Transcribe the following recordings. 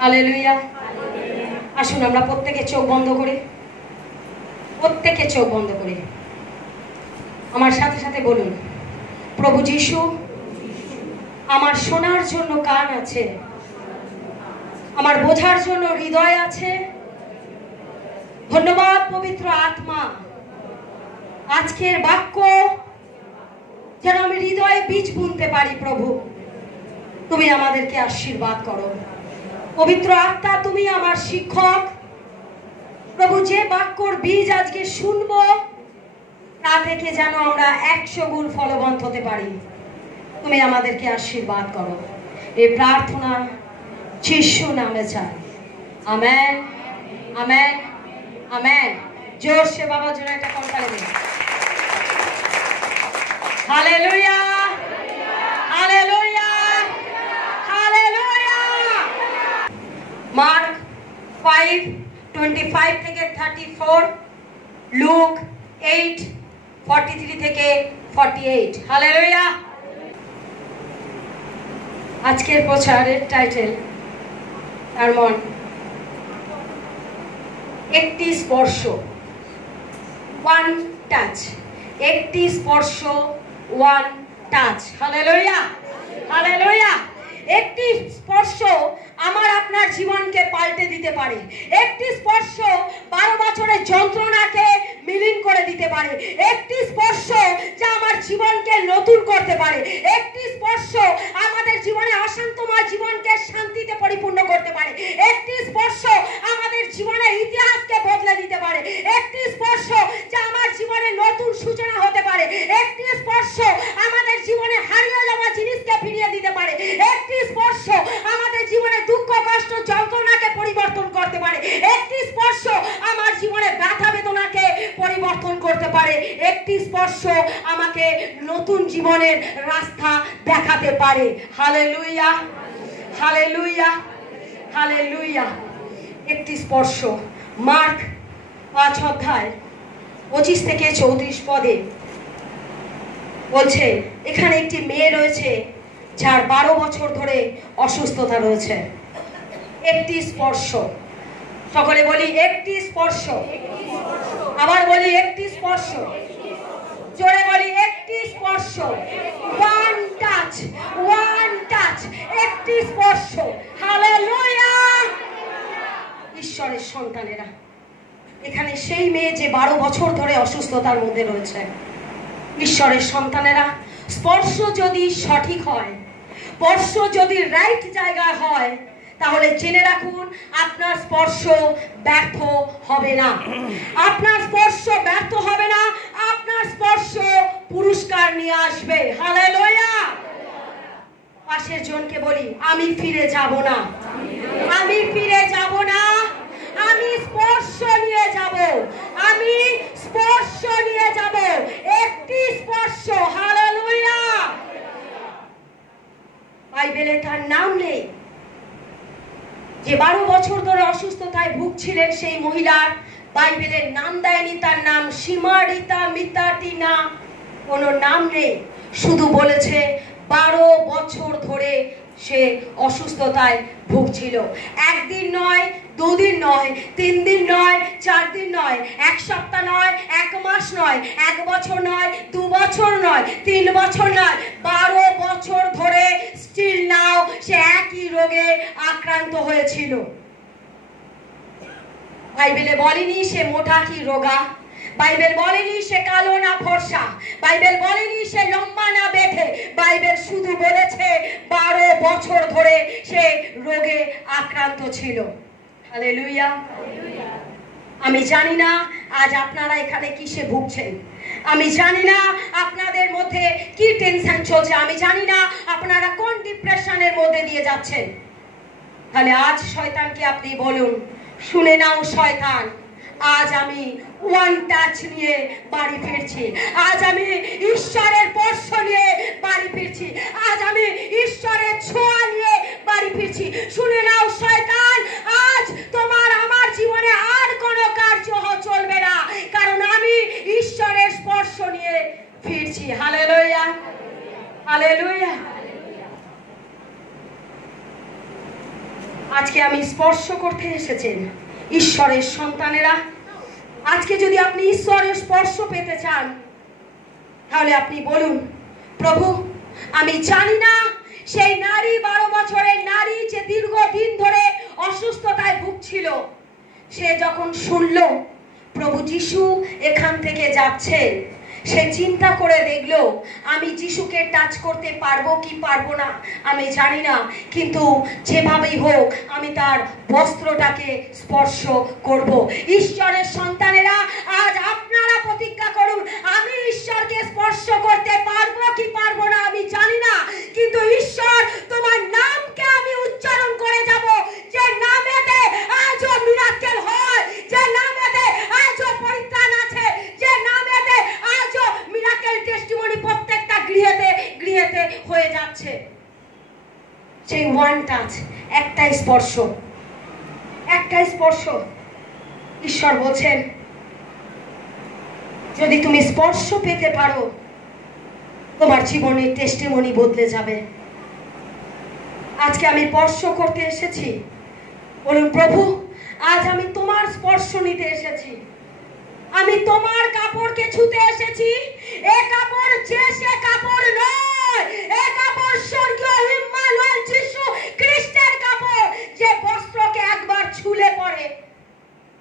Hallelujah. আসুন আমরা প্রত্যেকে চোখ বন্ধ করে, প্রত্যেকে চোখ বন্ধ করে আমার সাথে সাথে বলুন, প্রভু যিশু, আমার শোনার জন্য কান আছে, আমার বোঝার জন্য হৃদয় আছে। ধন্যবাদ পবিত্র আত্মা, আজকের বাক্য যেন আমি হৃদয়ে বীজ বুনতে পারি। প্রভু, তুমি আমাদেরকে আশীর্বাদ করো। পবিত্র আত্মা, তুমি আমার শিক্ষক। প্রভু, যে বাক্যর বীজ আজকে শুনবো তা থেকে যেন আমরা 100 গুণ ফলবন্ত হতে পারি। তুমি আমাদেরকে আশীর্বাদ করো। এই প্রার্থনা যিশু নামে চাই। Amen, amen, amen. জোরসে বাবার জন্য একটা করতালি দিন। Hallelujah, hallelujah, hallelujah. মার্ক 5:25 থেকে 34, লুক 8:43 থেকে 48। হালেলুয়া। আজকের প্রচারের টাইটেল সারমন, একটি স্পর্শ, ওয়ান টাচ। একটি স্পর্শ, ওয়ান টাচ। Hallelujah, hallelujah. একটি স্পর্শ আমার আপনার জীবনকে পাল্টে দিতে পারে। একটি স্পর্শ 12 বছরের যন্ত্রণাকে মিলিন করে দিতে পারে। একটি স্পর্শ যা আমার জীবনকে নতুন করতে পারে। একটি স্পর্শ আমাদের জীবনে অশান্তময় জীবনকে শান্তিতে পরিপূর্ণ করতে পারে। একটি স্পর্শ আমাদের জীবনের ইতিহাসকে বদলে দিতে পারে। একটি স্পর্শ যা আমার জীবনে নতুন সূচনা হতে পারে। একটি স্পর্শ আমাদের জীবনে হারিয়ে যাওয়া জিনিসকে ফিরিয়ে দিতে পারে। একটি স্পর্শ আমাদের জীবনে দুঃখ, কষ্ট, যন্ত্রণাকে পরিবর্তন করতে পারে। একটি স্পর্শ আমার জীবনে ব্যথা বেদনাকে পরিবর্তন করতে পারে। একটি স্পর্শ আমাকে নতুন জীবনের রাস্তা দেখাতে পারে। Hallelujah, hallelujah, hallelujah. একটি স্পর্শ। মার্ক 5:25 থেকে 34 পদে বলছে, এখানে একটি মেয়ে রয়েছে যার 12 বছর ধরে অসুস্থতা রয়েছে। একটি স্পর্শ। সকলে বলি একটি স্পর্শ। আবার বলি একটি স্পর্শ। জোরে বলি একটি স্পর্শ। One touch, one touch. একটি স্পর্শ। হালেলুয়া। ঈশ্বরের সন্তানেরা, এখানে সেই মেয়ে যে 12 বছর ধরে অসুস্থতার মধ্যে রয়েছে। ঈশ্বরের সন্তানেরা, স্পর্শ যদি সঠিক হয়, স্পর্শ যদি রাইট জায়গায় হয়, তাহলে জেনে রাখুন আপনার স্পর্শ ব্যর্থ হবে না। আপনার স্পর্শ ব্যর্থ হবে না। আপনার স্পর্শ পুরস্কার নিয়ে আসবে। হালেলুয়া। পাশের জনকে বলি, আমি ফিরে যাব না, আমি ফিরে যাব না, আমি স্পর্শ নিয়ে যাব, আমি স্পর্শ নিয়ে যাব। একটি স্পর্শ। হালেলুয়া। বাইবেলে তার নাম নেই। যে 12 বছর ধরে অসুস্থতায় ভুগছিলেন সেই মহিলার বাইবেলের নাম দেয়নি। তার নাম সীমারিতা মিতাটিনা, কোনো নাম নেই। শুধু বলেছে 12 বছর ধরে সে অসুস্থতায় ভুগছিল। একদিন নয়, 2 দিন নয়, 3 দিন নয়, 4 দিন নয়, 1 সপ্তাহ নয়, 1 মাস নয়, 1 বছর নয়, 2 বছর নয়, 3 বছর নয়, 12 বছর ধরে স্টিল নাও সে একই রোগে আক্রান্ত হয়েছিল। বাইবেলে বলেনি সে মোটা কি রোগা, বাইবেল বলেনি সে কালো না ফর্সা, বাইবেল বলেনি সে লম্বা না বেঁধে। বাইবেল শুধু বলেছে 12 বছর ধরে সে রোগে আক্রান্ত ছিল। হালেলুয়া। আমি জানি না আজ আপনারা এখানে কিসে ভুগছেন। আমি জানি না আপনাদের মধ্যে কি টেনশন চলছে। আমি জানি না আপনারা কোন ডিপ্রেশনের মধ্যে দিয়ে যাচ্ছেন। তাহলে আজ শয়তানকে আপনি বলুন, শুনে নাও শয়তান, আজ আমি ওয়ান টাচ নিয়ে বাড়ি ফিরছি। আজ আমি ঈশ্বরের স্পর্শ নিয়ে বাড়ি ফিরছি। আজ আমি ঈশ্বরের ছোঁয়া নিয়ে বাড়ি ফিরছি। শুনে নাও শয়তান, আজ তোমার আমার জীবনে আর কোনো কার্য চলবে না, কারণ আমি ঈশ্বরের স্পর্শ নিয়ে ফিরছি। Hallelujah, hallelujah. আজকে আমি স্পর্শ করতে এসেছেন ঈশ্বরের সন্তানেরা। আজকে যদি আপনি ঈশ্বরের স্পর্শ পেতে চান তাহলে আপনি বলুন, প্রভু আমি জানি না সেই নারী 12 বছরের নারী যে দীর্ঘদিন ধরে অসুস্থতায় ভুগছিল, সে যখন শুনল প্রভু যিশু এখান থেকে যাচ্ছে, সে চিন্তা করে দেখলো আমি যিশুকে টাচ করতে পারবো কি পারবো না আমি জানি না, কিন্তু যেভাবেই হোক আমি তার বস্ত্রটাকে স্পর্শ করব। ঈশ্বরের সন্তানেরা, আজ আপনারা প্রতিজ্ঞা করুন, আমি ঈশ্বরকে স্পর্শ করতে পারবো কি পারবো না আমি জানি না, কিন্তু ঈশ্বর তোমার নামকে আমি উচ্চারণ করে যাব, যে নামেতে আজও মিরাকেল হয়, যে নামেতে আজও পরিত্রাণ আছে, যে নামেতে আজও মিরাকেল টেস্টিমনি প্রত্যেকটা গৃহেতে হয়ে যাচ্ছে। সেই ওয়ান টাচ, একটাই স্পর্শ, একটাই স্পর্শ। ঈশ্বর বলছেন যদি তুমি স্পর্শ পেতে পারো তোমার জীবনের টেস্টিমনি বদলে যাবে। আজকে আমি স্পর্শ করতে এসেছি, বলুন প্রভু আজ আমি তোমার স্পর্শ নিতে এসেছি, আমি তোমার কাপড়কে ছুতে এসেছি। এ কাপড় যে সে কাপড় নয়, এ কাপড় স্বর্গীয় ইম্মানুয়েল যিশু খ্রিস্টের কাপড়, যে বস্ত্রকে একবার ছুলে পরে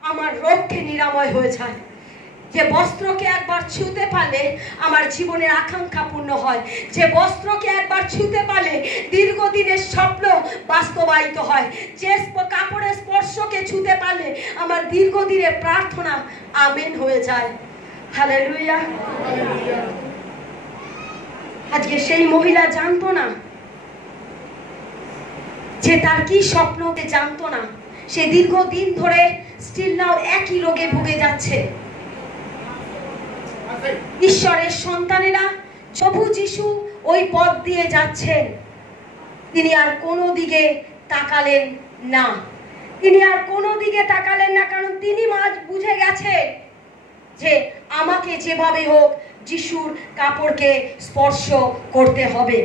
আমার রোগকে নিরাময় হয়ে যায়, যে বস্ত্রকে একবার ছুঁতে পারলে আমার জীবনের আকাঙ্ক্ষা পূর্ণ হয়, যে বস্ত্রকে একবার ছুঁতে পারলে দীর্ঘদিনের স্বপ্ন বাস্তবায়িত হয়, যে কাপড়ের স্পর্শকে ছুঁতে পারলে আমার দীর্ঘদিনের প্রার্থনা আমেন হয়ে যায়। হালেলুয়া। আজকে সেই মহিলা জানতো না যে তার কি স্বপ্ন, জানতো না, সে দীর্ঘদিন ধরে স্টিল নাও একই রোগে ভুগে যাচ্ছে। ঈশ্বরের সন্তানেরা, প্রভু যিশু ওই পথ দিয়ে যাচ্ছেন, তিনি আর কোনো দিকে তাকালেন না, তিনি আর কোনো দিকে তাকালেন না, কারণ তিনি বুঝে গেছেন যে আমাকে যেভাবে হোক যিশুর কাপড়কে স্পর্শ করতে হবে।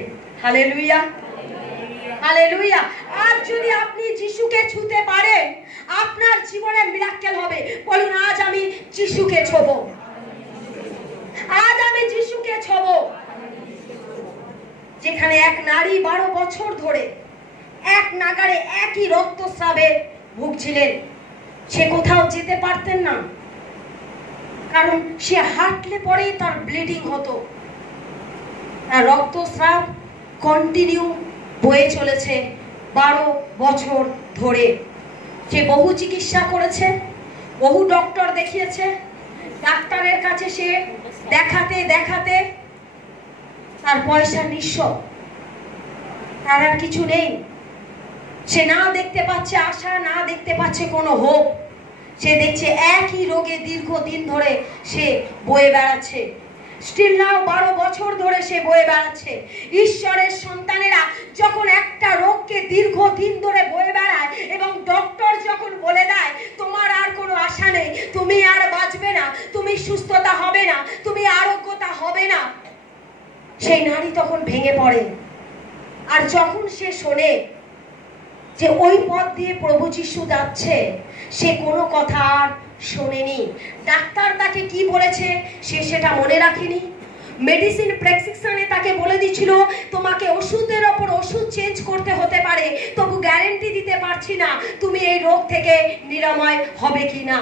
Hallelujah, hallelujah. আর যদি আপনি যিশুকে ছুঁতে পারেন আপনার জীবনে মিরাকেল হবে। বলুন আজ আমি যিশুকে ছোবো, আজ আমি যিশুকে ছোবো। যেখানে এক নারী 12 বছর ধরে এক নাগারে একই রক্তস্রাবে ভুগছিলেন, সে কোথাও যেতে পারতেন না, কারণ সে হাঁটলে পরেই তার ব্লিডিং হতো, তার রক্তস্রাব কন্টিনিউ বয়ে চলেছে 12 বছর ধরে। সে বহু চিকিৎসা করেছে, বহু ডক্টর দেখিয়েছে, ডাক্তারের কাছে সে দেখাতে দেখাতে তার পয়সা নিঃস্ব, তার আর কিছু নেই। সে না দেখতে পাচ্ছে আশা, না দেখতে পাচ্ছে কোনো হোপ। সে দেখছে একই রোগে দীর্ঘদিন ধরে সে বয়ে বেড়াচ্ছে, স্টিল নাও 12 বছর ধরে সে বয়ে বেড়াচ্ছে। ঈশ্বরের সন্তানেরা, যখন একটা রোগকে দীর্ঘদিন ধরে বয়ে বেড়ায় এবং ডক্টর যখন বলে দেয় তোমার আর কোনো আশা নেই, তুমি আর বাঁচবে না, তুমি সুস্থতা হবে না, তুমি আরোগ্যতা হবে না, সেই নারী তখন ভেঙে পড়ে। আর যখন সে শোনে যে ওই পথ দিয়ে প্রভু যিশু যাচ্ছে, সে কোনো কথা আর শোনেনি। ডাক্তার তাকে কি বলেছে সে সেটা মনে রাখেনি। মেডিসিন প্রেসক্রিপশনে তাকে বলে দিয়েছিল তোমাকে ওষুধের ওপর ওষুধ চেঞ্জ করতে হতে পারে, তবু গ্যারান্টি দিতে পারছি না তুমি এই রোগ থেকে নিরাময় হবে কিনা।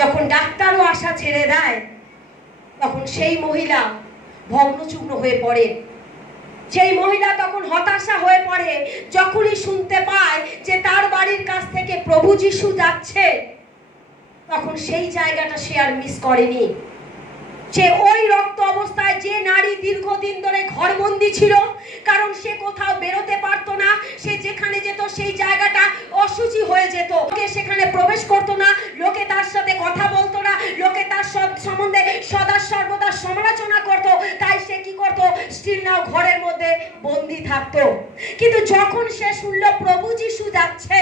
যখন ডাক্তারও আশা ছেড়ে দেয় তখন সেই মহিলা ভগ্নচূর্ণ হয়ে পড়ে। সেই মহিলা তখন হতাশা হয়ে পড়ে যখনই শুনতে পায় যে তার বাড়ির কাছ থেকে প্রভু যিশু যাচ্ছে, তখন সেই জায়গাটা সে আর মিস করেনি। সে ওই রক্ত অবস্থায়, যে নারী দীর্ঘদিন ধরে ঘরবন্দি ছিল, কারণ সে কোথাও বেরোতে পারতো না, সে যেখানে যেত সেই জায়গাটা অশুচি হয়ে যেত, লোকে সেখানে প্রবেশ করতো না, লোকে তার সাথে কথা বলতো না, লোকে তার সম্বন্ধে সদা সর্বদা সমালোচনা করতো, তাই সে কি করতো, স্টিল নাও ঘরের মধ্যে বন্দি থাকতো। কিন্তু যখন সে শুনলো প্রভু যিশু যাচ্ছে,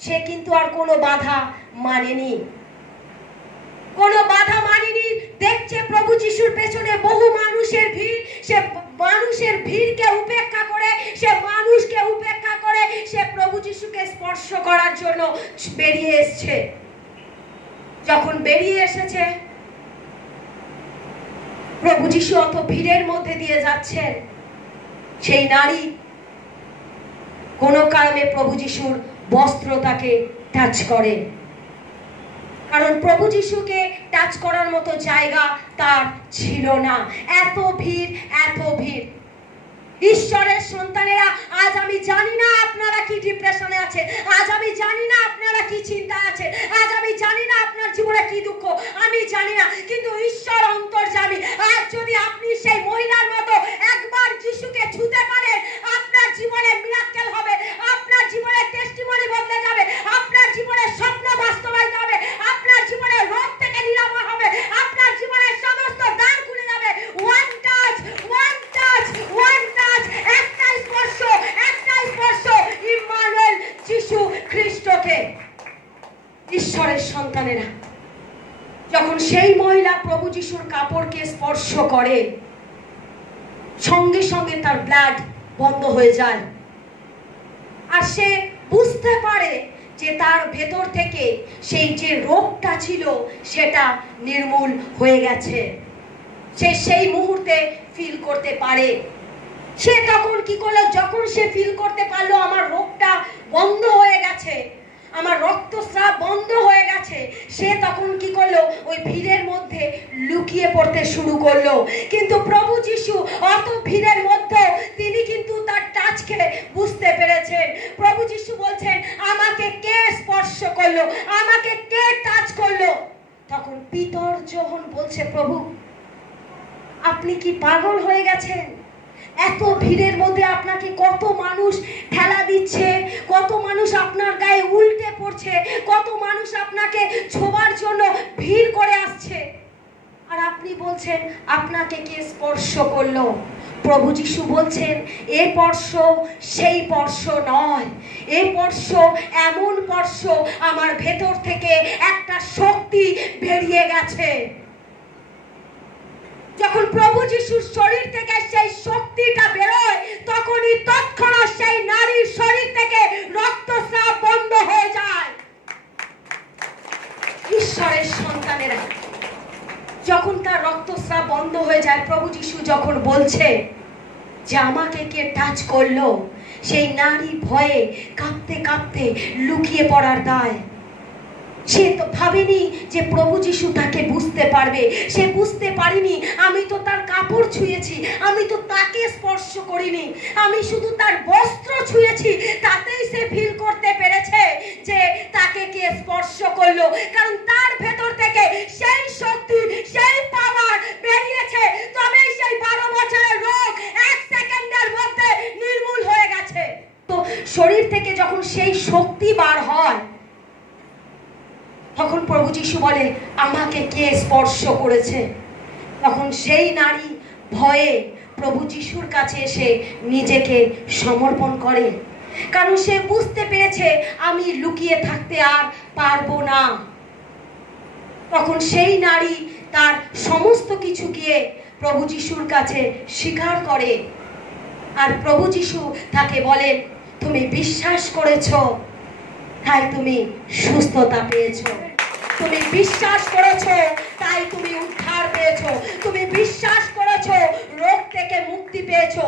সে কিন্তু আর কোনো বাধা মানেনি, কোনো বাধা মানেনি। দেখছে প্রভু যিশুর পেছনে বহু মানুষের ভিড়, সে মানুষের ভিড়কে উপেক্ষা করে, সে মানুষকে উপেক্ষা করে সে প্রভু যিশুকে স্পর্শ করার জন্য বেরিয়ে এসেছে। যখন বেরিয়ে এসেছে, প্রভু যিশু অত ভিড়ের মধ্যে দিয়ে যাচ্ছেন, সেই নারী কোন কারণে প্রভু যিশুর বস্ত্র তাকে টাচ করে, কারণ প্রভু যিশুকে টাচ করার মতো জায়গা তার ছিল না। এত ভিড়, এত ভিড়। ঈশ্বরের সন্তানেরা, আজ আমি জানি না আপনারা কি ডিপ্রেশনে আছেন, আজ আমি জানি না আপনারা কি চিন্তায় আছেন, আজ আমি জানি না আপনার জীবনে কি দুঃখ, আমি জানি না, কিন্তু ঈশ্বর অন্তর্যামী। আজ যদি আপনি সেই মহিলার মতো একবার যিশুকে ছুঁতে পারেন, আপনার জীবনে মিরাক্কেল হবে, আপনার জীবনে টেস্টিমনি বদলে যাবে, আপনার জীবনে স্বপ্ন বাস্তবায়িত হবে, আপনার জীবনে রোগ থেকে নিরাময় হবে, আপনার জীবনে সমস্ত দ্বার খুলে যাবে। One touch, one touch, one touch, একটাই স্পর্শ, একটাই স্পর্শ, ইম্মানুয়েল যিশু খ্রিস্টকে। ঈশ্বরের সন্তানেরা, যখন সেই মহিলা প্রভু যিশুর কাপড়কে স্পর্শ করে, সঙ্গে সঙ্গে তার ব্লাড বন্ধ হয়ে যায়, আর সে বুঝতে পারে যে তার ভেতর থেকে সেই যে রোগটা ছিল সেটা নির্মূল হয়ে গেছে। সে সেই মুহূর্তে ফিল করতে পারে। সে তখন কি করলো? যখন সে ফিল করতে পারলো আমার রোগটা বন্ধ হয়ে গেছে, আমার রক্তস্রাব বন্ধ হয়ে গেছে, সে তখন কি করলো? ওই ভিড়ের মধ্যে লুকিয়ে পড়তে শুরু করলো। কিন্তু প্রভু যিশু অত ভিড়ের মধ্যে তিনি কিন্তু তার টাচকে বুঝতে পেরেছেন। প্রভু যিশু বলছেন, আমাকে কে স্পর্শ করলো, আমাকে কে টাচ করলো? তখন পিতর যোহন বলছে, প্রভু আপনি কি পাগল হয়ে গেছেন? এত ভিড়ের মধ্যে আপনাকে কত মানুষ ঠেলা দিচ্ছে, কত মানুষ আপনার গায়ে উল্টে পড়ছে, কত মানুষ আপনাকে ছোঁয়ার জন্য ভিড় করে আসছে, আর আপনি বলছেন আপনাকে কে স্পর্শ করলো? প্রভু যিশু বলছেন, এ স্পর্শ সেই স্পর্শ নয়, এ স্পর্শ এমন স্পর্শ আমার ভেতর থেকে একটা শক্তি বেরিয়ে গেছে। যখন প্রভু যিশুর শরীর থেকে সেই শক্তিটা বেরোয়, তখনই তৎক্ষণাৎ সেই নারীর শরীর থেকে রক্তস্রাব বন্ধ হয়ে যায়। ঈশ্বরের সন্তানেরা, যখন তার রক্তস্রাব বন্ধ হয়ে যায়, প্রভু যিশু যখন বলছে যে আমাকে কে টাচ করলো, সেই নারী ভয়ে কাঁপতে কাঁপতে লুকিয়ে পড়ার দায়। সে তো ভাবেনি যে প্রভু যিশু তাকে বুঝতে পারবে, সে বুঝতে পারেনি আমি তো তার কাপড় ছুঁয়েছি, আমি তো তাকে স্পর্শ করিনি, আমি শুধু তার বস্ত্র ছুঁয়েছি, তাতেই সে ফিল করতে পেরেছে যে তাকে কে স্পর্শ করলো, কারণ তার ভেতর থেকে সেই শক্তি, সেই পাওয়ার বেরিয়েছে। তবেই সেই 12 বছরের রোগ 1 সেকেন্ডের মধ্যে নির্মূল হয়ে গেছে। তো শরীর থেকে যখন সেই শক্তি বার হয়, তখন প্রভু যিশু বলে আমাকে কে স্পর্শ করেছে? তখন সেই নারী ভয়ে প্রভু যিশুর কাছে এসে নিজেকে সমর্পণ করে, কারণ সে বুঝতে পেরেছে আমি লুকিয়ে থাকতে আর পারবো না। তখন সেই নারী তার সমস্ত কিছু গিয়ে প্রভু যিশুর কাছে স্বীকার করে, আর প্রভু যিশু তাকে বলেন, তুমি বিশ্বাস করেছো, তাই তুমি সুস্থতা পেয়েছো, তুমি বিশ্বাস করেছো, তাই তুমি উদ্ধার পেয়েছো, তুমি বিশ্বাস করেছো, রোগ থেকে মুক্তি পেয়েছো।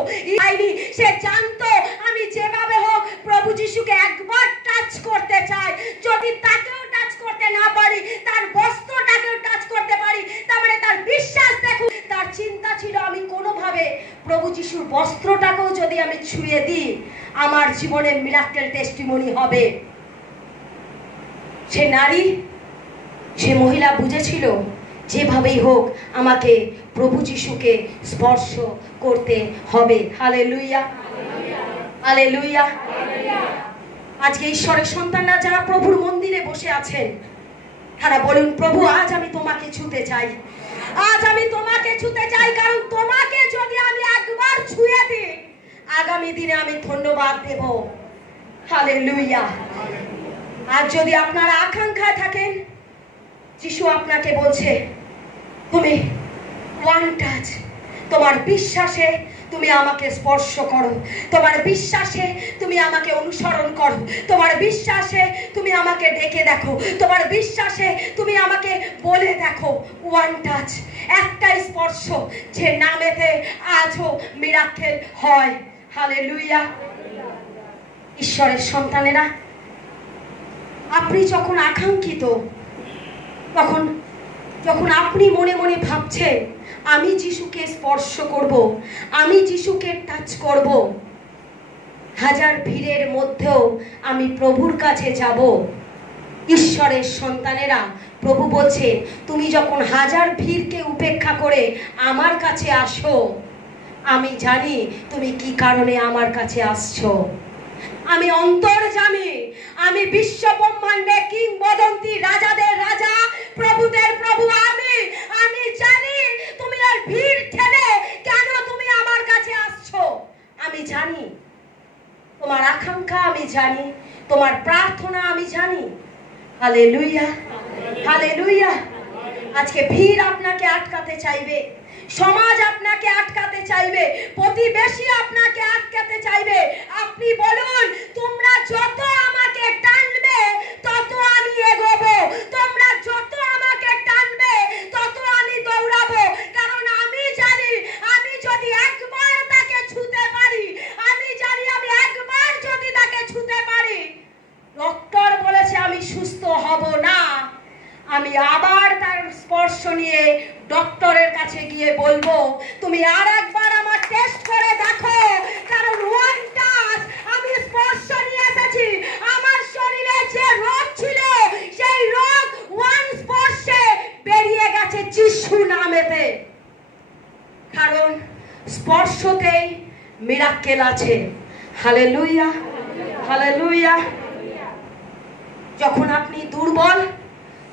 সে জানতো আমি যেভাবে হোক প্রভু যিশুকে একবার টাচ করতে চাই, যদি তাকেও টাচ করতে না পারি, তার বস্ত্রটাকেও টাচ করতে পারি, তারপরে তার বিশ্বাস দেখুন। তার চিন্তা ছিল আমি কোনোভাবে প্রভু যিশুর বস্ত্রটাকেও যদি আমি ছুঁয়ে দিই, আমার জীবনে মিরাক্কেল টেস্টিমনি হবে। সে নারী, সে মহিলা বুঝেছিল যেভাবেই হোক আমাকে প্রভু যিশুকে স্পর্শ করতে হবে। Hallelujah, hallelujah. আজকে ঈশ্বরের সন্তানরা যারা প্রভুর মন্দিরে বসে আছেন, তারা বলুন, প্রভু আজ আমি তোমাকে ছুঁতে চাই, আজ আমি তোমাকে ছুঁতে চাই, কারণ তোমাকে যদি আমি একবার ছুঁয়ে দিই, আগামী দিনে আমি ধন্যবাদ দেব। হালেলুয়া। আর যদি আপনারা আকাঙ্ক্ষায় থাকেন, যিশু আপনাকে বলছে তুমি ওয়ান টাচ, তোমার বিশ্বাসে তুমি আমাকে স্পর্শ করো, তোমার বিশ্বাসে তুমি আমাকে অনুসরণ করো, তোমার বিশ্বাসে তুমি আমাকে ডেকে দেখো, তোমার বিশ্বাসে তুমি আমাকে বলে দেখো। ওয়ান টাচ, একটাই স্পর্শ, যে নামেতে আজও মিরাকেল হয়। হালেলুয়া। ঈশ্বরের সন্তানেরা, আপনি যখন আকাঙ্ক্ষিত, যখন আপনি মনে মনে ভাবছেন আমি যিশুকে স্পর্শ করব, আমি যিশুকে টাচ করব, হাজার ভিড়ের মধ্যেও আমি প্রভুর কাছে যাব। ঈশ্বরের সন্তানেরা, প্রভু বলছে তুমি যখন হাজার ভিড়কে উপেক্ষা করে আমার কাছে আসো, আমি জানি তুমি কি কারণে আমার কাছে আসছো। আমি অন্তর্যামী, আমি বিশ্ব ব্রহ্মাণ্ডে কিংবদন্তি, রাজাদের রাজা, প্রভুদের প্রভু। আমি জানি তুমি আর ভিড় ঠেলে কেন তুমি আমার কাছে আসছো। আমি জানি তোমার আকাঙ্ক্ষা, আমি জানি তোমার প্রার্থনা, আমি জানি। Hallelujah, hallelujah. আজকে ভিড় আপনাকে আটকাতে চাইবে, সমাজ আপনাকে আটকাতে চাইবে, প্রতিবেশী আপনাকে আটকাতে চাইবে। আপনি বলুন, তোমরা যত আমাকে টানবে তত আমি এগোবো, তোমরা যত আমাকে টানবে তত আমি দৌড়াবো। কারণ আমি জানি আমি যদি একবার তাকে ছুঁতে পারি, আমি জানি আমি একবার যদি তাকে ছুঁতে পারি, ডক্টর বলেছে আমি সুস্থ হব না, আমি আবার তার স্পর্শ নিয়ে ডক্টরের কাছে গিয়ে বলবো তুমি আর একবার আমার টেস্ট করে দেখো। কারণ ওয়ান টাচ, আমি স্পর্শ নিয়ে এসেছি। আমার শরীরে যে রোগ ছিল সেই রোগ ওয়ান স্পর্শে বেরিয়ে গেছে যিশু নামেতে। কারণ স্পর্শতেই মিরাকেল আছে। Hallelujah, hallelujah. যখন আপনি দুর্বল,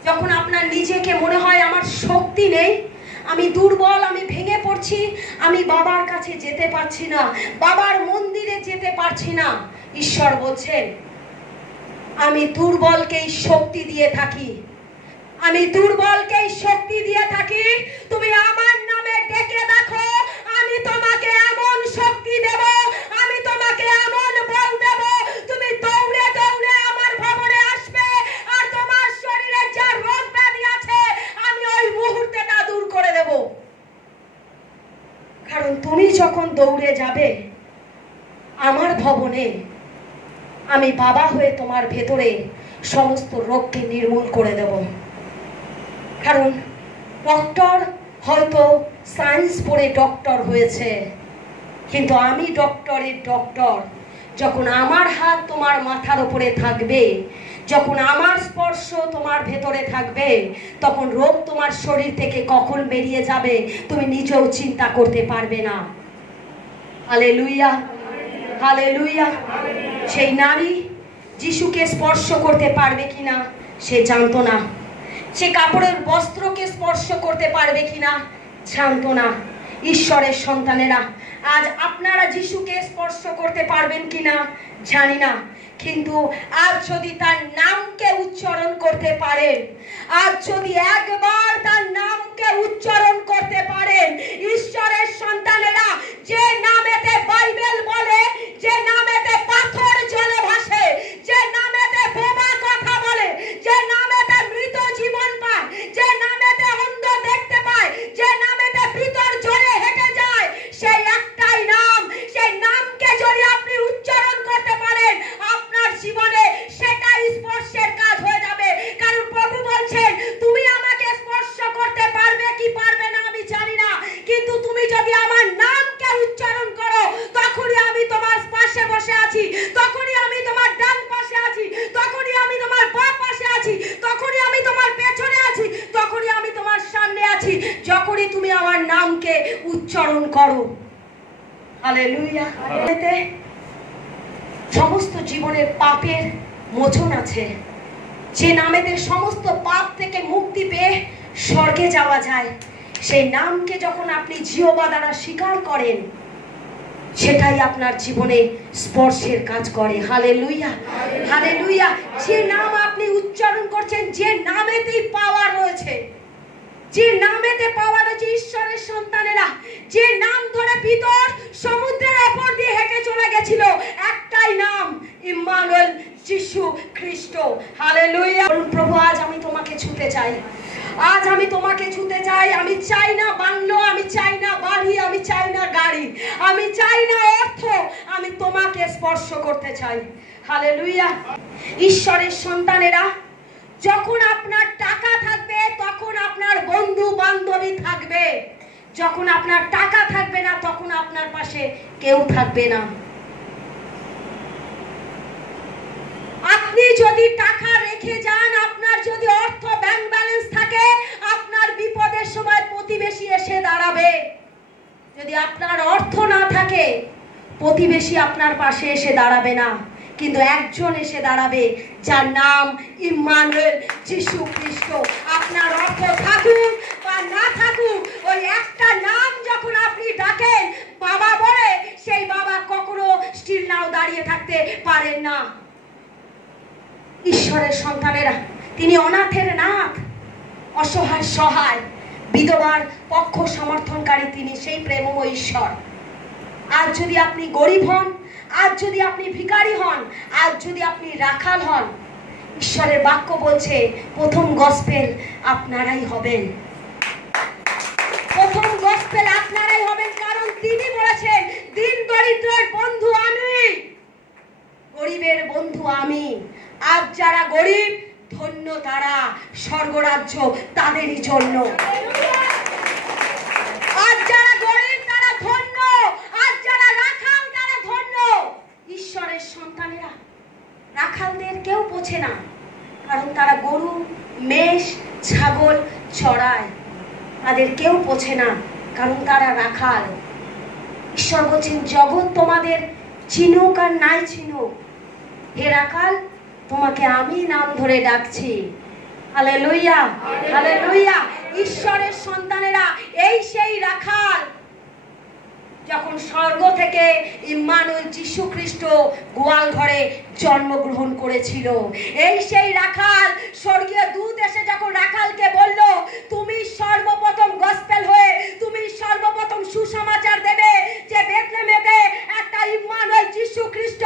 যখন আপনার নিজেকে মনে হয় আমার শক্তি নেই, আমি দুর্বল, আমি ভেঙে পড়ছি, আমি বাবার কাছে যেতে পারছি না, বাবার মন্দিরে যেতে পারছি না, ঈশ্বর বলছেন আমি দুর্বলকেই শক্তি দিয়ে থাকি, আমি দুর্বলকেই শক্তি দিয়ে থাকি। তুমি আমার নামে ডেকে দেখো, আমি তোমাকে এমন শক্তি দেব, আমি তোমাকে এমন বল দেব, তুমি দৌড়ে দৌড়ে আমার ভবনে আসবে, আর তোমার শরীরে যা রোগ ব্যাধি আছে আমি ওই মুহূর্তে তা দূর করে দেব। কারণ তুমি যখন দৌড়ে যাবে আমার ভবনে, আমি বাবা হয়ে তোমার ভেতরে সমস্ত রোগকে নির্মূল করে দেব। কারণ ডক্টর হয়তো সায়েন্স পড়ে ডক্টর হয়েছে, কিন্তু আমি ডক্টরের ডক্টর। যখন আমার হাত তোমার মাথার উপরে থাকবে, যখন আমার স্পর্শ তোমার ভেতরে থাকবে, তখন রোগ তোমার শরীর থেকে কখন বেরিয়ে যাবে তুমি নিজেও চিন্তা করতে পারবে না। Hallelujah, hallelujah. সেই নারী যিশুকে স্পর্শ করতে পারবে কিনা সে জানতো না, সে কাপড়ের বস্ত্রকে স্পর্শ করতে পারবে কিনা জানতো না। ঈশ্বরের সন্তানেরা, আজ আপনারা যিশুকে স্পর্শ করতে পারবেন কিনা জানি না, কিন্তু আজ যদি তার নামকে উচ্চারণ করতে পারেন, আজ যদি একবার তার নামকে উচ্চারণ করতে পারেন, ঈশ্বরের সন্তানেরা, যে নামেতে বাইবেল বলে, যে নামেতে পাথর জলে ভাসে, যে নামেতে বোবা কথা বলে, যে নামেতে মৃত জীবন পায়, যে নামেতে অন্ধ দেখতে পায়, যে নামেতে ভিতর জলে হেঁটে যায়, সেই একটাই নাম। সেই নামকে যদি আপনি উচ্চারণ করতে পারেন, আপনার জীবনে সেটাই স্পর্শের কাজ হয়ে যাবে। কারণ প্রভু বলছেন তুমি আমাকে স্পর্শ করতে পারবে কি পারবে না আমি জানি না, কিন্তু তুমি যদি আমার নামকে উচ্চারণ করো, তখনই আমি তোমার পাশে বসে আছি, তখনই আমি তোমার ডান পাশে আছি, তখনই আমি তোমার বাম পাশে আছি, তখনই আমি তোমার পেছনে আছি, তখনই আমি তোমার সামনে আছি, যখনই তুমি আমার নামকে উচ্চারণ করো। হালেলুয়া। এতে সমস্ত জীবনের পাপের মোচন আছে, যে নামেতে সমস্ত পাপ থেকে মুক্তি পেয়ে স্বর্গে যাওয়া যায়। সেই নামকে যখন আপনি জিহ্বা দ্বারা স্বীকার করেন, সেটাই আপনার জীবনে স্পর্শের কাজ করে। Hallelujah, hallelujah. যে নাম আপনি উচ্চারণ করছেন, যে নামেতেই পাওয়ার রয়েছে, যে নামেতে পাওয়া রয়েছে ঈশ্বরের সন্তানেরা, যে নাম ধরে পিতর সমুদ্রের ওপর দিয়ে হেঁটে চলে গেছিল, একটাই নাম, ইম্মানুয়েল, যিশু খ্রিস্ট। হালেলুয়া। প্রভু আজ আমি তোমাকে ছুঁতে চাই, আজ আমি তোমাকে ছুঁতে চাই। আমি চাই না বাংলো, আমি চাই না বাড়ি, আমি চাই না গাড়ি, আমি চাই না অর্থ, আমি তোমাকে স্পর্শ করতে চাই। হালেলুয়া। ঈশ্বরের সন্তানেরা, যখন আপনার টাকা থাকবে তখন আপনার বন্ধু বান্ধবী থাকবে, যখন আপনার টাকা থাকবে না তখন আপনার পাশে কেউ থাকবে না। আপনি যদি টাকা রেখে যান, আপনার যদি অর্থ ব্যাংক ব্যালেন্স থাকে, আপনার বিপদের সময় প্রতিবেশী এসে দাঁড়াবে। যদি আপনার অর্থ না থাকে, প্রতিবেশী আপনার পাশে এসে দাঁড়াবে না, কিন্তু একজন এসে দাঁড়াবে যার নাম ইম্মানুয়েল, যিশু খ্রিস্ট। আপনার অর্থ থাকুক বা না থাকুক, ওই একটা নাম যখন আপনি ডাকেন বাবা বলে, সেই বাবা কখনো স্টিল নাও দাঁড়িয়ে থাকতে পারেন না। ঈশ্বরের সন্তানেরা, তিনি অনাথের নাথ, অসহায় সহায়, বিধবার পক্ষ সমর্থনকারী, তিনি সেই প্রেমময় ঈশ্বর। আজ যদি আপনি গরিব হন, আজ যদি আপনি ভিখারি হন, আজ যদি আপনি রাখাল হন, ঈশ্বরের বাক্য বলছে প্রথম গসপেল আপনারাই হবেন, প্রথম গসপেল আপনারাই হবেন। কারণ তিনি বলেছেন, দিন দরিদ্রের বন্ধু আমি, গরিবের বন্ধু আমি। আজ যারা গরিব, ধন্য তারা, স্বর্গরাজ্য তাদেরই জন্য। আজ যারা গরিব তারা ধন্য, আজ যারা রাখাল তারা ধন্য। ঈশ্বরের সন্তানেরা, রাখালদের কেউ বোঝে না, কারণ তারা গরু, মেষ, ছাগল চড়ায়, তাদের কেউ বোঝে না, কারণ তারা রাখাল। ঈশ্বর বলছেন, জগৎ তোমাদের চিনুক আর নাই চিনুক, হে রাখাল, তোমাকে আমি নাম ধরে ডাকছি। Hallelujah, hallelujah. ঈশ্বরের সন্তানেরা, এই সেই রাখাল যখন স্বর্গ থেকে ইম্মানুয়েল, যিশু খ্রিস্ট গোয়াল ঘরে জন্মগ্রহণ করেছিল। এই সেই রাখাল, স্বর্গীয় দূত এসে যখন রাখালকে বলল, তুমি সর্বপ্রথম গসপেল হয়ে তুমি সর্বপ্রথম সুসমাচার দেবে যে বেথলেহেমেতে একটা ইম্মানুয়েল, যিশু খ্রিস্ট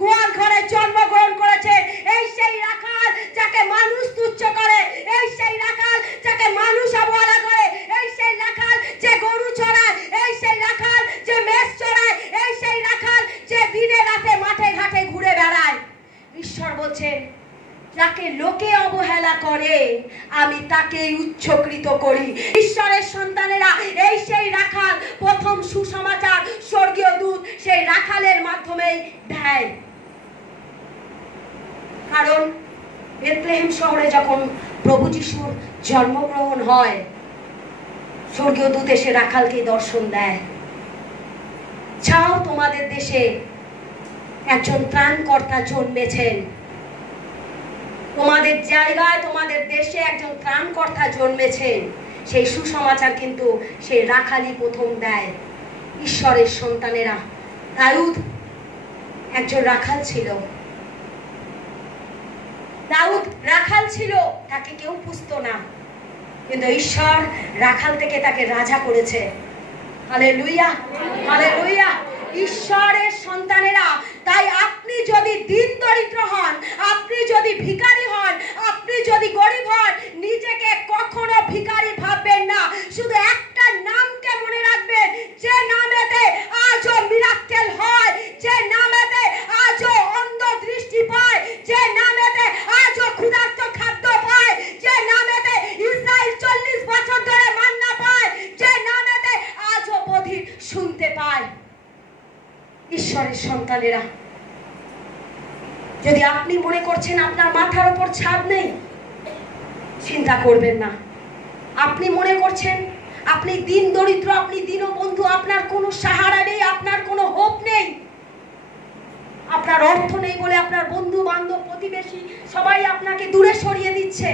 গোয়াল ঘরে জন্মগ্রহণ করেছে। এই সেই রাখাল যাকে মানুষ তুচ্ছ করে, এই সেই রাখাল যাকে মানুষ অবহেলা করে, এই সেই রাখাল যে গরু চড়ায়, এই সেই রাখাল যে মেষ চড়ায়, এই সেই রাখাল যে দিনে রাতে মাঠে ঘাটে ঘুরে বেড়ায়। ঈশ্বর বলছেন, যাকে লোকে অবহেলা করে আমি তাকে উচ্চকৃত করি। ঈশ্বরের সন্তানেরা, এই সেই রাখাল প্রথম সুসমাচার স্বর্গীয় দূত সেই রাখালের মাধ্যমেই দেয়। কারণ বেথলেহেম শহরে যখন প্রভু যিশুর জন্মগ্রহণ হয়, স্বর্গীয় দূত এসে রাখালকে দর্শন দেয়। চাও তোমাদের দেশে একজন ত্রাণকর্তা জন্মেছেন, তোমাদের জায়গায় তোমাদের দেশে একজন ত্রাণকর্তা জন্মেছেন, সেই সুসমাচার কিন্তু সেই রাখালই প্রথম দেয়। ঈশ্বরের সন্তানেরা, দাউদ একজন রাখাল ছিল, দাউদ রাখাল ছিল, তাকে কেউ পুষতো না, কিন্তু ঈশ্বর রাখাল থেকে তাকে রাজা করেছে। Hallelujah, hallelujah. ঈশ্বরের সন্তানেরা, তাই আপনি যদি দিন দরিদ্র হন, আপনি যদি ভিখারি হন, আপনি যদি গরিব হন, নিজেকে কখনো ভিখারি ভাববেন না। শুধু একটা নামকে মনে রাখবেন, যে নামেতে আজও মিরাক্কেল হয়, যে নামেতে আজও অন্ধ দৃষ্টি পায়, যে নামেতে আজও ক্ষুধার্ত খাদ্য পায়, যে নামেতে ইসরায়েল 40 বছর ধরে মান্না পায়, যে নামেতে আজও বধির শুনতে পায়। ঈশ্বরের সন্তানেরা, যদি আপনি মনে করছেন আপনার মাথার উপর ছাদ নেই, চিন্তা করবেন না। আপনি মনে করছেন আপনি দিন দরিদ্র, আপনি দীনবন্ধু, আপনার কোনো সাহারা নেই, আপনার কোনো হোপ নেই, আপনার অর্থ নেই বলে আপনার বন্ধু বান্ধব প্রতিবেশী সবাই আপনাকে দূরে সরিয়ে দিচ্ছে,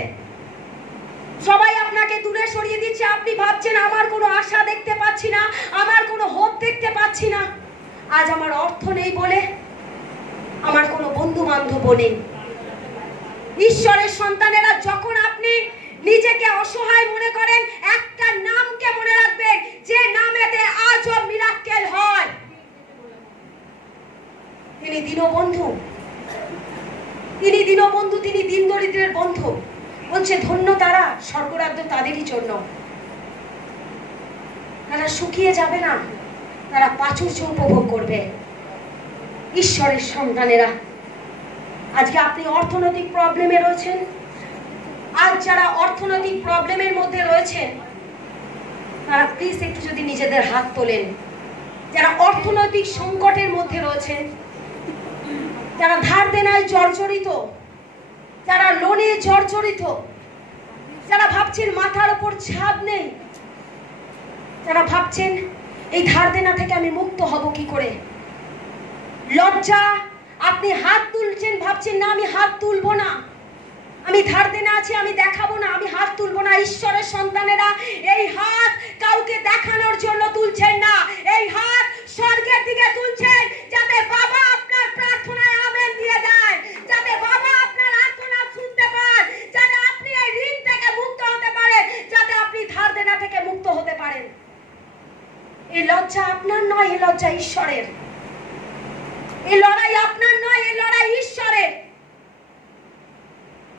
সবাই আপনাকে দূরে সরিয়ে দিচ্ছে। আপনি ভাবছেন আমার কোনো আশা দেখতে পাচ্ছি না, আমার কোনো হোপ দেখতে পাচ্ছি না। আজ আমার অর্থ নেই বলে আমার কোনো বন্ধু বান্ধব নেই। ঈশ্বরের সন্তানেরা, যখন আপনি নিজেকে অসহায় মনে করেন, একটা নামকে মনে রাখবেন, যে নামেতে আজও মিরাক্কেল হয়। তিনি দীনবন্ধু, তিনি দীনবন্ধু, তিনি দীন দরিদ্রের বন্ধু। বলছে ধন্য তারা, স্বর্গরাজ্য তাদেরই জন্য। তারা শুকিয়ে যাবে না, তারা প্রাচুর্য উপভোগ করবে। ঈশ্বরের সন্তানেরা, আজকে আপনি অর্থনৈতিক প্রবলেমে রয়েছেন, আজ যারা অর্থনৈতিক প্রবলেমের মধ্যে রয়েছেন তারা প্লিজ একটু যদি নিজেদের হাত তোলেন। যারা অর্থনৈতিক সংকটের মধ্যে রয়েছেন, যারা ধার দেনায় জর্জরিত, যারা লোনে জর্জরিত, যারা ভাবছেন মাথার উপর ছাদ নেই, যারা ভাবছেন এই ধার দেনা থেকে আমি মুক্ত হব কি করে, লজ্জা, আপনি হাত তুলছেন, ভাবছেন না আমি হাত তুলবো না, আমি ধার দেনা আছে আমি দেখাবো না, আমি হাত তুলবো না। ঈশ্বরের সন্তানেরা, এই হাত কাউকে দেখানোর জন্য তুলছেন না, এই হাত স্বর্গের দিকে তুলছেন, যাতে বাবা আপনার প্রার্থনায় আমেন দিয়ে দেয়, যাতে বাবা আপনার আর্তনাদ শুনতে পান, যাতে আপনি এই ঋণ থেকে মুক্ত হতে পারেন, যাতে আপনি ধার দেনা থেকে মুক্ত হতে পারেন। এই লজ্জা আপনার নয়, এই লজ্জা ঈশ্বরের। এই লড়াই আপনার নয়, এই লড়াই ঈশ্বরের।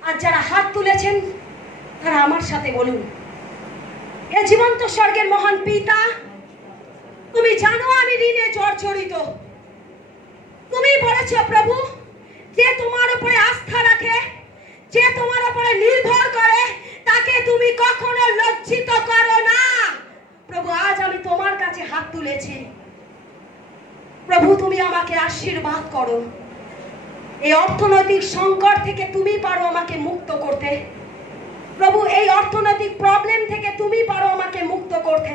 আর যারা হাত তুলেছেন তারা আমার সাথে বলুন, হে জীবন্ত স্বর্গের মহান পিতা, তুমি জানো আমি ঋণে জর্জরিত। তুমি বলেছ প্রভু, যে তোমার উপরে আস্থা রাখে, যে তোমার উপরে নির্ভর করে, তাকে তুমি কখনো লজ্জিত করো না। প্রভু, আজ আমি তোমার কাছে হাত তুলেছি। প্রভু, তুমি আমাকে আশীর্বাদ করো। এই অর্থনৈতিক সংকট থেকে তুমি পারো আমাকে মুক্ত করতে। প্রভু, এই অর্থনৈতিক প্রবলেম থেকে তুমি পারো আমাকে মুক্ত করতে।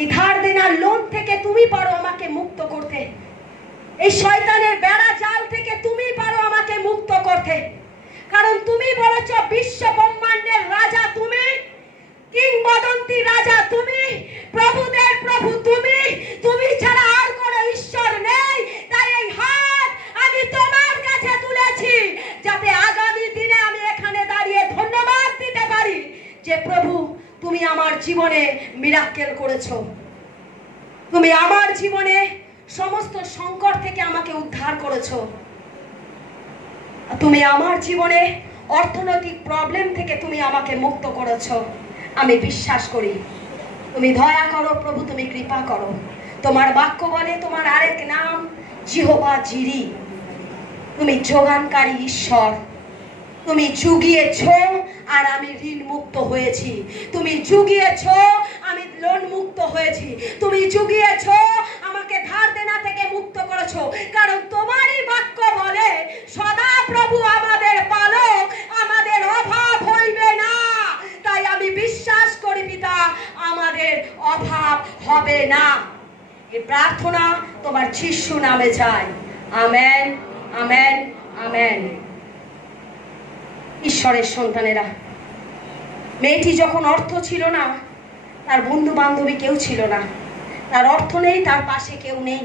এই ধার দেনার লোন থেকে তুমি পারো আমাকে মুক্ত করতে। এই শয়তানের বেড়া জাল থেকে তুমি পারো আমাকে মুক্ত করতে। কারণ তুমি বলেছ বিশ্ব ব্রহ্মাণ্ডের রাজা তুমি, কিংবদন্তি রাজা তুমি, প্রভুদের প্রভু তুমি, তুমি ছাড়া আর কোনো ঈশ্বর নেই। তাই এই হাত আমি তোমার কাছে তুলেছি, যাতে আগামী দিনে আমি এখানে দাঁড়িয়ে ধন্যবাদ দিতে পারি যে প্রভু তুমি আমার জীবনে মিরাক্কেল করেছো। তুমি আমার জীবনে সমস্ত সংকট থেকে আমাকে উদ্ধার করেছো। তুমি আমার জীবনে অর্থনৈতিক প্রবলেম থেকে তুমি আমাকে মুক্ত করেছো। আমি বিশ্বাস করি। তুমি দয়া করো প্রভু, তুমি কৃপা করো। তোমার বাক্য বলে তোমার আরেক নাম জিহোবা জিরি, তুমি যোগানকারী ঈশ্বর। তুমি জুগিয়েছ আর আমি ঋণ মুক্ত হয়েছি। তুমি জুগিয়েছ, আমি লোন মুক্ত হয়েছি। তুমি জুগিয়েছ, আমাকে ধার দেনা থেকে মুক্ত করেছো। কারণ তোমারই বাক্য বলে সদা প্রভু আমাদের পালক, আমাদের অভাব হইবে না। তাই আমি বিশ্বাস করি পিতা, আমাদের অভাব হবে না। এই প্রার্থনা তোমার যিশু নামে চাই। Amen, amen, amen. ঈশ্বরের সন্তানেরা, মেয়েটি যখন অর্থ ছিল না, তার বন্ধু বান্ধবী কেউ ছিল না, তার অর্থ নেই, তার পাশে কেউ নেই।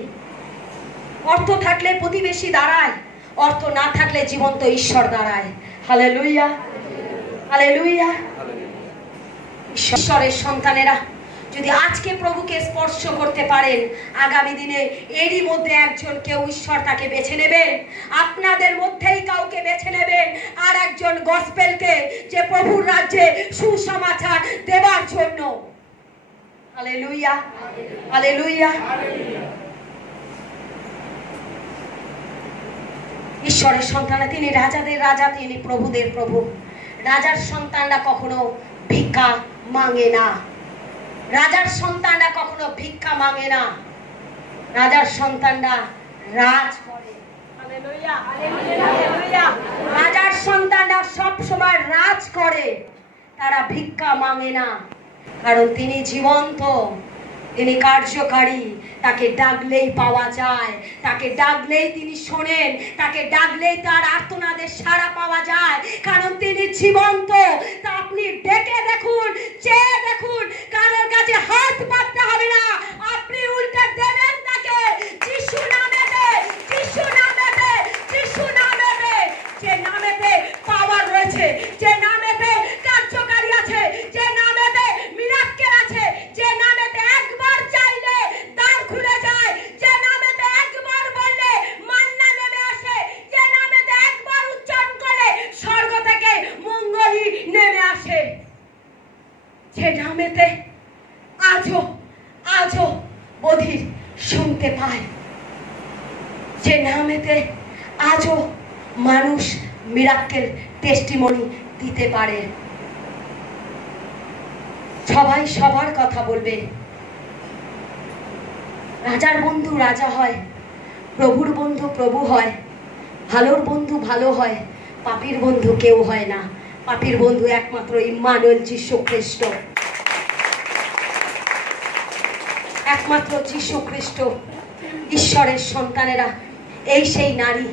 অর্থ থাকলে প্রতিবেশী দাঁড়ায়, অর্থ না থাকলে জীবন্ত ঈশ্বর দাঁড়ায়। Hallelujah, hallelujah. ঈশ্বরের সন্তানেরা, যদি আজকে প্রভুকে স্পর্শ করতে পারেন, আগামী দিনে এরই মধ্যে একজন কেউ ঈশ্বর তাকে বেছে নেবেন। আপনাদের মধ্যেই কাউকে বেছে নেবেন আর একজন গসপেলকে, যে প্রভুর রাজ্যে সুসমাচার দেবার জন্য। Hallelujah, hallelujah. ঈশ্বরের সন্তানরা, তিনি রাজাদের রাজা, তিনি প্রভুদের প্রভু। রাজার সন্তানরা কখনো ভিক্ষা মাঙে না। রাজার সন্তানরা কখনো ভিক্ষা মাঙে না। রাজার সন্তানরা রাজ করে। Hallelujah, hallelujah. রাজার সন্তানরা সব সময় রাজ করে, তারা ভিক্ষা মাঙে না। কারণ তিনি জীবন্ত, তিনি কার্যকারী। তাকে ডাকলেই পাওয়া যায়, তাকে ডাকলেই তিনি শোনেন, তাকে ডাকলেই তার আর্তনাদের সাড়া পাওয়া যায়। কারণ তিনি জীবন্ত। তা আপনি ডেকে দেখুন, চেয়ে দেখুন, কারোর কাছে হাত পাততে হবে না। আপনি উল্টে দেবেন তাকে যিশু নামেতে, যিশু নামেতে, যিশু নামেতে। যে নামেতে পাওয়ার রয়েছে, যে নামেতে কার্যকারী নামেতে আজও আজও বধির শুনতে পায়, যে নামেতে আজও মানুষ মিরাক্কেল টেস্টিমনি দিতে পারে। সবাই সবার কথা বলবে। রাজার বন্ধু রাজা হয়, প্রভুর বন্ধু প্রভু হয়, ভালোর বন্ধু ভালো হয়, পাপীর বন্ধু কেউ হয় না। পাপীর বন্ধু একমাত্র ইম্মানুয়েল যীশু খ্রিস্ট, একমাত্র যীশু খ্রিস্ট। ঈশ্বরের সন্তানেরা এই সেই নারী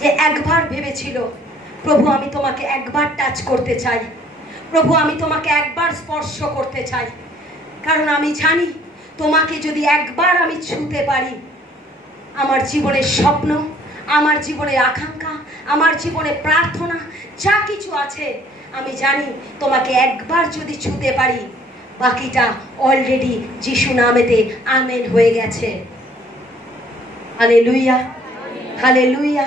যে একবার ভেবেছিল, প্রভু আমি তোমাকে একবার টাচ করতে চাই, প্রভু আমি তোমাকে একবার স্পর্শ করতে চাই, কারণ আমি জানি তোমাকে যদি একবার আমি ছুঁতে পারি, আমার জীবনের স্বপ্ন, আমার জীবনের আকাঙ্ক্ষা, আমার জীবনে প্রার্থনা যা কিছু আছে, আমি জানি তোমাকে একবার যদি ছুঁতে পারি, বাকিটা অলরেডি যিশু নামেতে আমেন হয়ে গেছে। Hallelujah, hallelujah.